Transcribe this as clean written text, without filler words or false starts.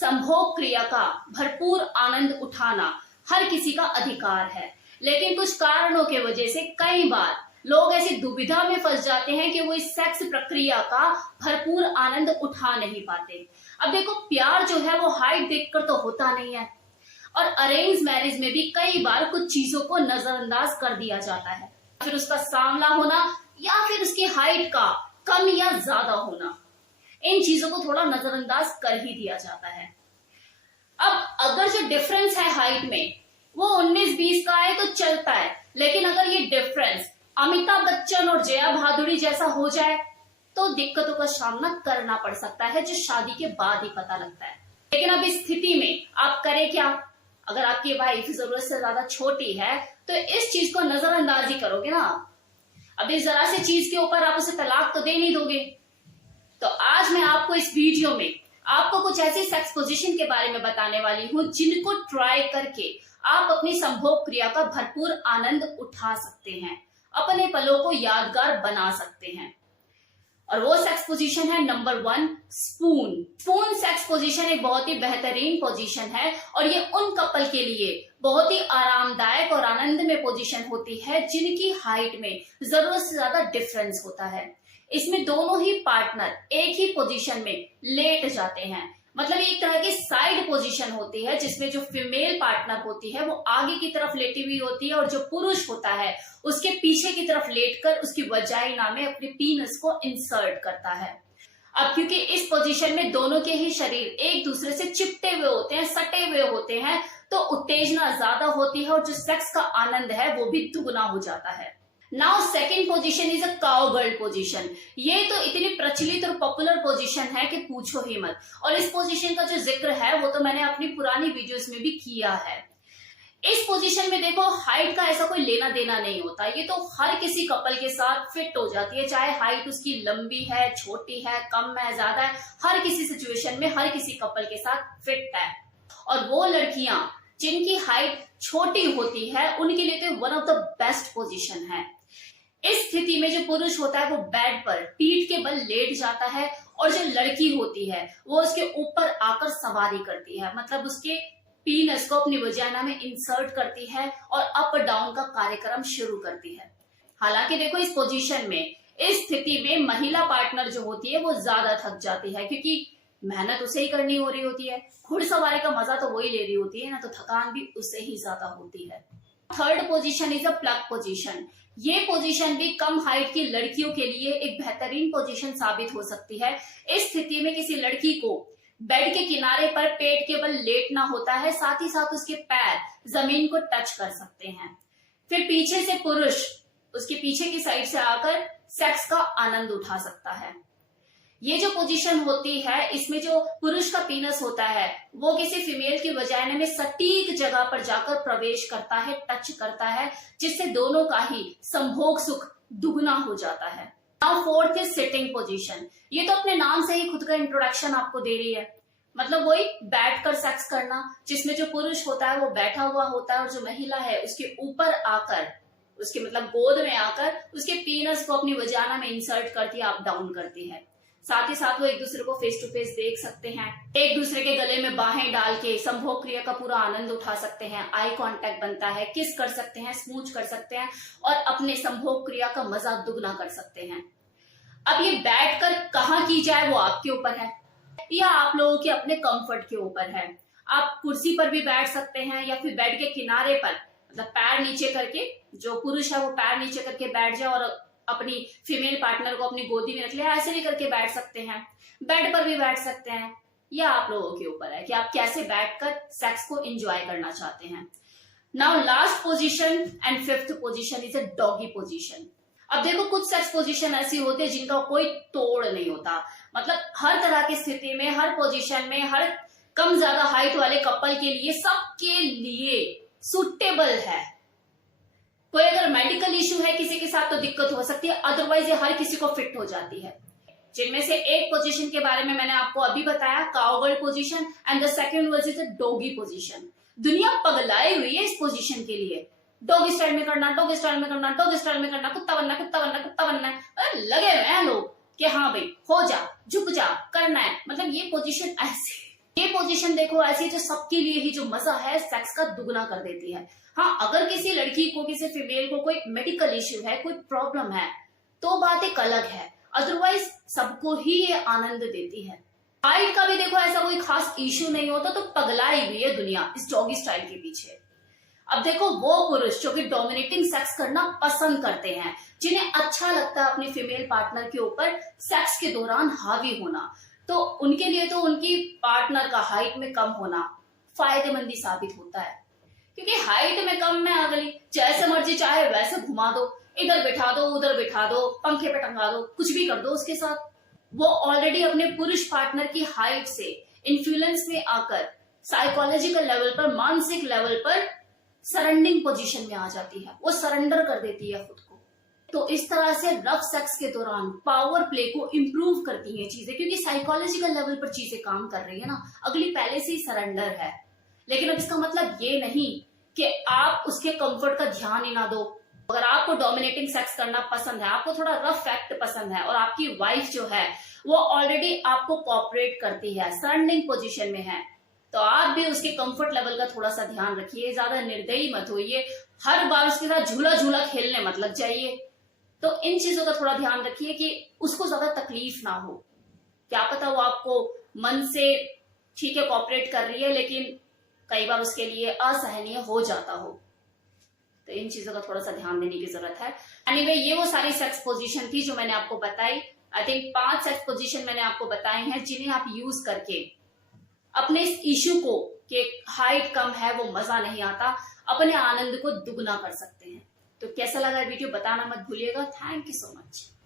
संभोग क्रिया का भरपूर आनंद उठाना हर किसी का अधिकार है, लेकिन कुछ कारणों के वजह से कई बार लोग ऐसी दुविधा में फंस जाते हैं कि वो इस सेक्स प्रक्रिया का भरपूर आनंद उठा नहीं पाते। अब देखो, प्यार जो है वो हाइट देखकर तो होता नहीं है, और अरेंज मैरिज में भी कई बार कुछ चीजों को नजरअंदाज कर दिया जाता है, फिर उसका सांवला होना या फिर उसकी हाइट का कम या ज्यादा होना, इन चीजों को थोड़ा नजरअंदाज कर ही दिया जाता है। अब अगर जो डिफरेंस है हाइट में वो 19-20 का है तो चलता है, लेकिन अगर ये डिफरेंस अमिताभ बच्चन और जया भादुड़ी जैसा हो जाए तो दिक्कतों का सामना करना पड़ सकता है, जो शादी के बाद ही पता लगता है। लेकिन अब इस स्थिति में आप करें क्या? अगर आपकी वाइफ जरूरत से ज्यादा छोटी है तो इस चीज को नजरअंदाज ही करोगे ना। अब इस जरा सी चीज के ऊपर आप उसे तलाक तो दे नहीं दोगे। तो आज मैं आपको इस वीडियो में आपको कुछ ऐसी सेक्स पोजीशन के बारे में बताने वाली हूँ जिनको ट्राई करके आप अपनी संभोग क्रिया का भरपूर आनंद उठा सकते हैं, अपने पलों को यादगार बना सकते हैं। और वो सेक्स पोजीशन है number 1, spoon. Spoon sex position एक बहुत ही बेहतरीन पोजीशन है और ये उन कपल के लिए बहुत ही आरामदायक और आनंद में पोजीशन होती है जिनकी हाइट में जरूरत से ज्यादा डिफरेंस होता है। इसमें दोनों ही पार्टनर एक ही पोजीशन में लेट जाते हैं, मतलब एक तरह की साइड पोजीशन होती है जिसमें जो फीमेल पार्टनर होती है वो आगे की तरफ लेटी हुई होती है और जो पुरुष होता है उसके पीछे की तरफ लेटकर उसकी वजाइना में अपने पीनस को इंसर्ट करता है। अब क्योंकि इस पोजीशन में दोनों के ही शरीर एक दूसरे से चिपटे हुए होते हैं, सटे हुए होते हैं, तो उत्तेजना ज्यादा होती है और जो सेक्स का आनंद है वो भी दुगना हो जाता है। Now second position is a cowgirl position. ये तो इतनी प्रचलित और पॉपुलर पोजीशन है कि पूछो ही मत, और इस पोजीशन का जो जिक्र है वो तो मैंने अपनी पुरानी वीडियोस में भी किया है। इस पोजीशन में देखो, हाइट का ऐसा कोई लेना देना नहीं होता, ये तो हर किसी कपल के साथ फिट हो जाती है, चाहे हाइट उसकी लंबी है, छोटी है, कम है, ज्यादा है, हर किसी सिचुएशन में हर किसी कपल के साथ फिट है। और वो लड़कियां जिनकी हाइट छोटी होती है उनके लिए तो one of the best position है। इस स्थिति में जो पुरुष होता है वो बेड पर पीठ के बल लेट जाता है और जो लड़की होती है वो उसके ऊपर आकर सवारी करती है, मतलब उसके पीनस को अपनी वजाइना में इंसर्ट करती है और अप डाउन का कार्यक्रम शुरू करती है। हालांकि देखो, इस पोजीशन में, इस स्थिति में महिला पार्टनर जो होती है वो ज्यादा थक जाती है, क्योंकि मेहनत उसे ही करनी हो रही होती है, घुड़सवारी का मजा तो वही ले रही होती है ना, तो थकान भी उससे ही ज्यादा होती है। Third position is a plug position. ये पोजीशन भी कम हाइट की लड़कियों के लिए एक बेहतरीन पोजीशन साबित हो सकती है। इस स्थिति में किसी लड़की को बेड के किनारे पर पेट के बल लेटना होता है, साथ ही साथ उसके पैर जमीन को टच कर सकते हैं। फिर पीछे से पुरुष उसके पीछे की साइड से आकर सेक्स का आनंद उठा सकता है। ये जो पोजीशन होती है इसमें जो पुरुष का पीनस होता है वो किसी फीमेल की वजाइना में सटीक जगह पर जाकर प्रवेश करता है, टच करता है, जिससे दोनों का ही संभोग सुख दुगना हो जाता है। Now fourth is sitting position. ये तो अपने नाम से ही खुद का इंट्रोडक्शन आपको दे रही है, मतलब वही बैठकर सेक्स करना, जिसमें जो पुरुष होता है वो बैठा हुआ होता है और जो महिला है उसके ऊपर आकर, उसके मतलब गोद में आकर उसके पीनस को अपनी वजाइना में इंसर्ट करती है, अप डाउन करती है। साथ ही साथ वो एक दूसरे को फेस टू फेस देख सकते हैं, एक दूसरे के गले में बाहें डाल के संभोग क्रिया का पूरा आनंद उठा सकते हैं, आई कांटेक्ट बनता है, किस कर सकते हैं, स्मूच कर सकते हैं और अपने संभोग क्रिया का मजा दुगना कर सकते हैं। अब ये बैठकर कहाँ की जाए वो आपके ऊपर है या आप लोगों के अपने कंफर्ट के ऊपर है। आप कुर्सी पर भी बैठ सकते हैं या फिर बेड के किनारे पर, मतलब पैर नीचे करके, जो पुरुष है वो पैर नीचे करके बैठ जाए और अपनी फीमेल पार्टनर को अपनी गोदी में रख लिया, ऐसे भी करके बैठ सकते हैं। बेड पर भी बैठ सकते हैं, या आप लोगों के ऊपर है कि आप कैसे बैठकर सेक्स को एंजॉय करना चाहते हैं। Now last position and fifth position is a doggy position. अब देखो, कुछ सेक्स पोजीशन ऐसी होती है जिनका कोई तोड़ नहीं होता, मतलब हर तरह की स्थिति में, हर पोजीशन में, हर कम ज्यादा हाइट वाले कपल के लिए, सबके लिए सुटेबल है। कोई अगर मेडिकल इश्यू है किसी के साथ तो दिक्कत हो सकती है, अदरवाइज ये हर किसी को फिट हो जाती है। जिनमें से एक पोजीशन के बारे में मैंने आपको अभी बताया, cowgirl position, and the second was is doggy position. दुनिया पगलाई हुई है इस पोजीशन के लिए, डॉगी स्टाइल में करना, डॉगी स्टाइल में करना, डॉगी स्टाइल में करना, कुत्ता बनना, कुत्ता बनना, कुत्ता बनना, लगे हुए हैं लोग कि हाँ भाई हो जा, झुक जा, करना है। मतलब ये पोजीशन ऐसी ये पोजीशन देखो ऐसी है जो सबके लिए ही जो मजा है सेक्स का दुगना कर देती है। हाँ, अगर किसी लड़की को, किसी फीमेल को कोई मेडिकल इश्यू है, कोई प्रॉब्लम है, तो बात एक अलग है, अदरवाइज सबको ही ये आनंद देती है। हाइट का भी देखो ऐसा कोई खास इश्यू नहीं होता तो पगलाई हुई है दुनिया इस डॉगी स्टाइल के पीछे। अब देखो वो पुरुष जो कि डोमिनेटिंग सेक्स करना पसंद करते हैं, जिन्हें अच्छा लगता है अपने फीमेल पार्टनर के ऊपर सेक्स के दौरान हावी होना, तो उनके लिए तो उनकी पार्टनर का हाइट में कम होना फायदेमंद साबित होता है। क्योंकि हाइट में कम में अगली जैसे मर्जी चाहे वैसे घुमा दो, इधर बिठा दो, उधर बिठा दो, पंखे पे टंगा दो, कुछ भी कर दो उसके साथ। वो ऑलरेडी अपने पुरुष पार्टनर की हाइट से इन्फ्लुएंस में आकर साइकोलॉजिकल लेवल पर, मानसिक लेवल पर सरेंडिंग पोजीशन में आ जाती है, वो सरेंडर कर देती है खुद को। तो इस तरह से रफ सेक्स के दौरान पावर प्ले को इम्प्रूव करती हैं चीजें, क्योंकि साइकोलॉजिकल लेवल पर चीजें काम कर रही है ना, अगली पहले से ही सरेंडर है। लेकिन अब इसका मतलब ये नहीं कि आप उसके कंफर्ट का ध्यान ही ना दो। अगर आपको डोमिनेटिंग सेक्स करना पसंद है, आपको थोड़ा रफ एक्ट पसंद है, और आपकी वाइफ जो है वो ऑलरेडी आपको कोऑपरेट करती है, सरेंडिंग पोजीशन में है, तो आप भी उसके कंफर्ट लेवल का थोड़ा सा ध्यान रखिए, ज्यादा निर्दयी मत होइए, हर बार उसके साथ झूला झूला खेलने मत लग जाइए। तो इन चीजों का थोड़ा ध्यान रखिए कि उसको ज्यादा तकलीफ ना हो। क्या पता वो आपको मन से ठीक है कोऑपरेट कर रही है, लेकिन कई बार उसके लिए असहनीय हो जाता हो। तो इन चीजों का थोड़ा सा ध्यान देने की जरूरत है। एनीवे, ये वो सारी सेक्स पोजीशन थी जो मैंने आपको बताई। आई थिंक 5 सेक्स पोजीशन मैंने आपको बताई हैं, जिन्हें आप यूज करके अपने इस इश्यू को कि हाइट कम है, वो मजा नहीं आता, अपने आनंद को दुगना कर सकते हैं। तो कैसा लगा वीडियो बताना मत भूलिएगा। Thank you so much.